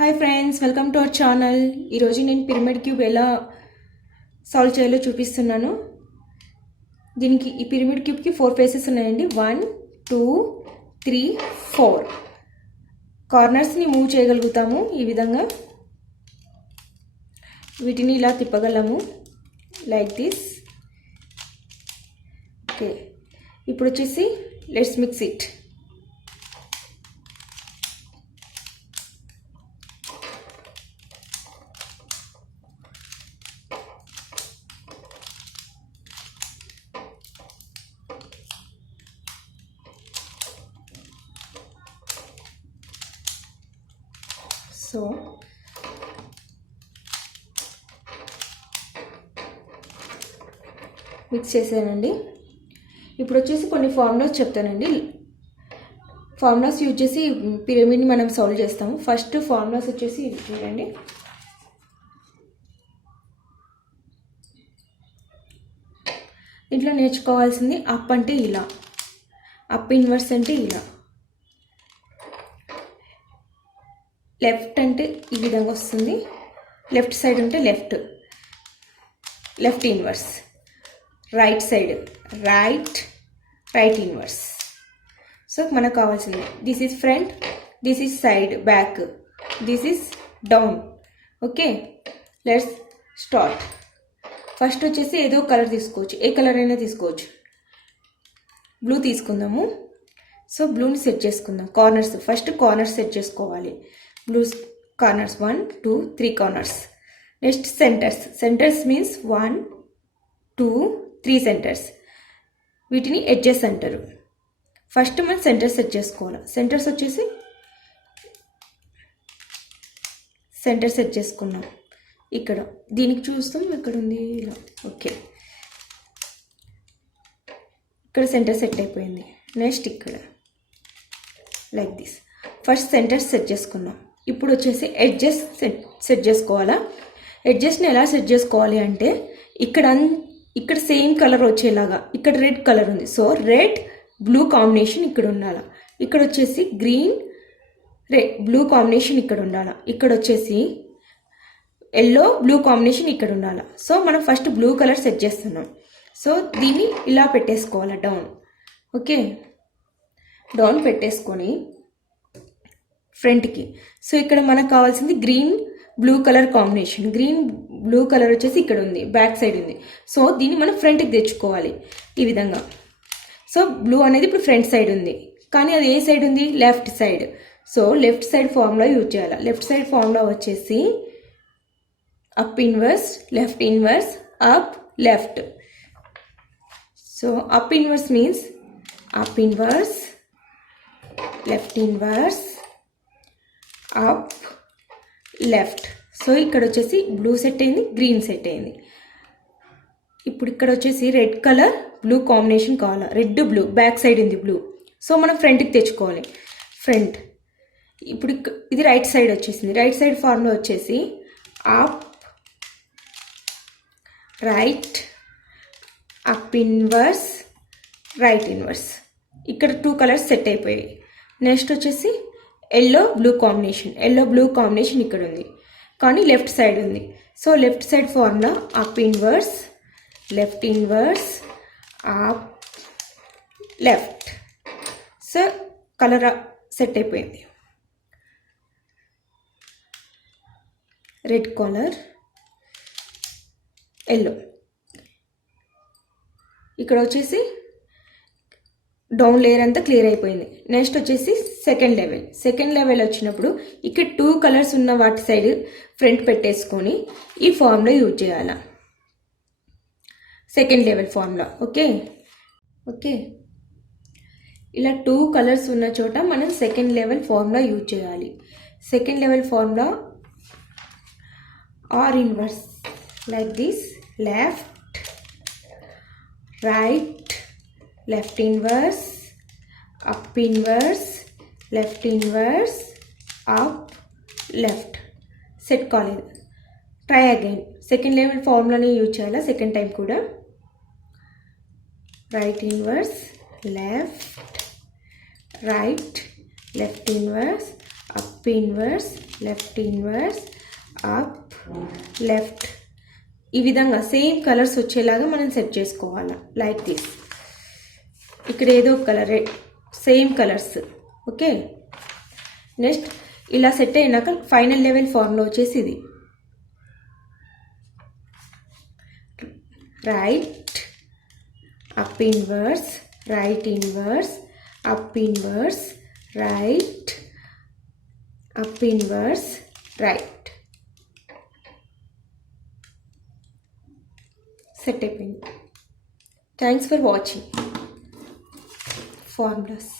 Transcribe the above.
Hi friends, welcome to our channel. ఈరోజు నేను pyramid cube ఎలా సాల్వ్ చేయాలో చూపిస్తున్నాను. దీనికి ఈ పిరమిడ్ క్యూబ్కి 4 ఫేసెస్ ఉన్నాయండి. 1 2 3 4 కార్నర్స్ని మూవ్ చేయగలుగుతాము. ఈ విధంగా వీటిని ఇలా తిప్పగలము, లైక్ దిస్. ఓకే, ఇప్పుడు వచ్చేసి let's mix it. So mix చేసానండి. ఇప్పుడు వచ్చేసి కొన్ని ఫార్ములాస్ చెప్తానండి. ఫార్ములాస్ యూజ్ చేసి పిరమిడ్ని మనం సాల్వ్ చేస్తాము. ఫస్ట్ ఫార్ములాస్ వచ్చేసి ఇవి చూడండి. ఇంట్లో నేర్చుకోవాల్సింది అప్ అంటే ఇలా, అప్ ఇన్వర్స్ అంటే ఇలా, లెఫ్ట్ అంటే ఈ విధంగా వస్తుంది, లెఫ్ట్ సైడ్ అంటే left inverse, right side right inverse. So మనకు కావాల్సింది this is front, this is side back, this is down. Okay, let's start. First వచ్చేసి ఏదో కలర్ తీసుకోవచ్చు, ఏ కలర్ అయినా తీసుకోవచ్చు. బ్లూ తీసుకుందాము. సో బ్లూని సెట్ చేసుకుందాం. కార్నర్స్, ఫస్ట్ కార్నర్స్ సెట్ చేసుకోవాలి. Blue corners 1 2 3 corners. Next centres means 1 2 3 centres. వీటిని ఎడ్జెస్ అంటారు. ఫస్ట్ మనం సెంటర్స్ సెట్ చేసుకోవాలి. సెంటర్స్ వచ్చేసి సెంటర్ సెట్ చేసుకున్నాం. ఇక్కడ దీనికి చూస్తాం, ఇక్కడ ఉంది ఇలా. ఓకే, ఇక్కడ సెంటర్ సెట్ అయిపోయింది. నెక్స్ట్ ఇక్కడ like this. First centres set చేసుకున్నాం. ఇప్పుడు వచ్చేసి ఎడ్జెస్ సెట్ చేసుకోవాలా. ఎడ్జెస్ని ఎలా సెట్ చేసుకోవాలి అంటే ఇక్కడ సేమ్ కలర్ వచ్చేలాగా, ఇక్కడ రెడ్ కలర్ ఉంది. సో రెడ్ బ్లూ కాంబినేషన్ ఇక్కడ ఉండాలి. ఇక్కడ వచ్చేసి గ్రీన్ రెడ్ బ్లూ కాంబినేషన్ ఇక్కడ ఉండాలి. ఇక్కడ వచ్చేసి ఎల్లో బ్లూ కాంబినేషన్ ఇక్కడ ఉండాలి. సో మనం ఫస్ట్ బ్లూ కలర్ సెట్ చేస్తున్నాం. సో దీన్ని ఇలా పెట్టేసుకోవాలి, డౌన్. ఓకే, డౌన్ పెట్టేసుకొని ఫ్రంట్కి. సో ఇక్కడ మనకు కావాల్సింది green blue colour combination. Green blue colour వచ్చేసి ఇక్కడ ఉంది, బ్యాక్ సైడ్ ఉంది. సో దీన్ని మనం ఫ్రంట్కి తెచ్చుకోవాలి ఈ విధంగా. సో బ్లూ అనేది ఇప్పుడు ఫ్రంట్ సైడ్ ఉంది, కానీ అది ఏ సైడ్ ఉంది? Left side. So left side formula use చేయాలి. లెఫ్ట్ సైడ్ ఫార్ములా వచ్చేసి up inverse, left inverse, up left. So up inverse means up inverse, left inverse, up left. So ఇక్కడ వచ్చేసి బ్లూ సెట్ అయింది, green set అయింది. ఇప్పుడు ఇక్కడ వచ్చేసి red colour blue combination కావాలా. రెడ్ బ్లూ, బ్యాక్ సైడ్ ఉంది బ్లూ. సో మనం ఫ్రంట్కి తెచ్చుకోవాలి, ఫ్రంట్. ఇప్పుడు ఇది రైట్ సైడ్ వచ్చేసింది. రైట్ సైడ్ ఫార్ములా వచ్చేసి up right, up inverse, right inverse. ఇక్కడ 2 కలర్స్ సెట్ అయిపోయాయి. నెక్స్ట్ వచ్చేసి ఎల్లో బ్లూ కాంబినేషన్ ఇక్కడ ఉంది, కానీ లెఫ్ట్ సైడ్ ఉంది. So left side formula up inverse, left inverse, up left. So color set అయిపోయింది. Red color, yellow. ఇక్కడ వచ్చేసి డౌన్ లేయర్ అంతా క్లియర్ అయిపోయింది. నెక్స్ట్ వచ్చేసి సెకండ్ లెవెల్ వచ్చినప్పుడు ఇక్కడ 2 కలర్స్ ఉన్న వాటి సైడ్ ఫ్రంట్ పెట్టేసుకొని ఈ ఫార్ములా యూజ్ చేయాలి, సెకండ్ లెవెల్ ఫార్ములా. ఓకే, ఇలా 2 కలర్స్ ఉన్న చోట మనం సెకండ్ లెవెల్ ఫార్ములా యూజ్ చేయాలి. Second level formula are inverse, like this. Left right, left inverse, up inverse, left inverse, up left. Set కాలేదు. Try again. Second level ఫార్ములాని use చేయాలి second time కూడా. Right inverse, left right, left inverse, up inverse, left inverse, up, left. ఈ విధంగా same colors వచ్చేలాగా మనం set చేసుకోవాలి. Like this. ఇక్కడ ఏదో ఒక color, same colors. Okay, next ఇలా సెట్ అయినాక ఫైనల్ లెవెల్ ఫార్ములా వచ్చేసి ఇది. Right, up inverse, right inverse, up inverse, right, up inverse, right. Set అయిపోయింది. Thanks for watching formulas.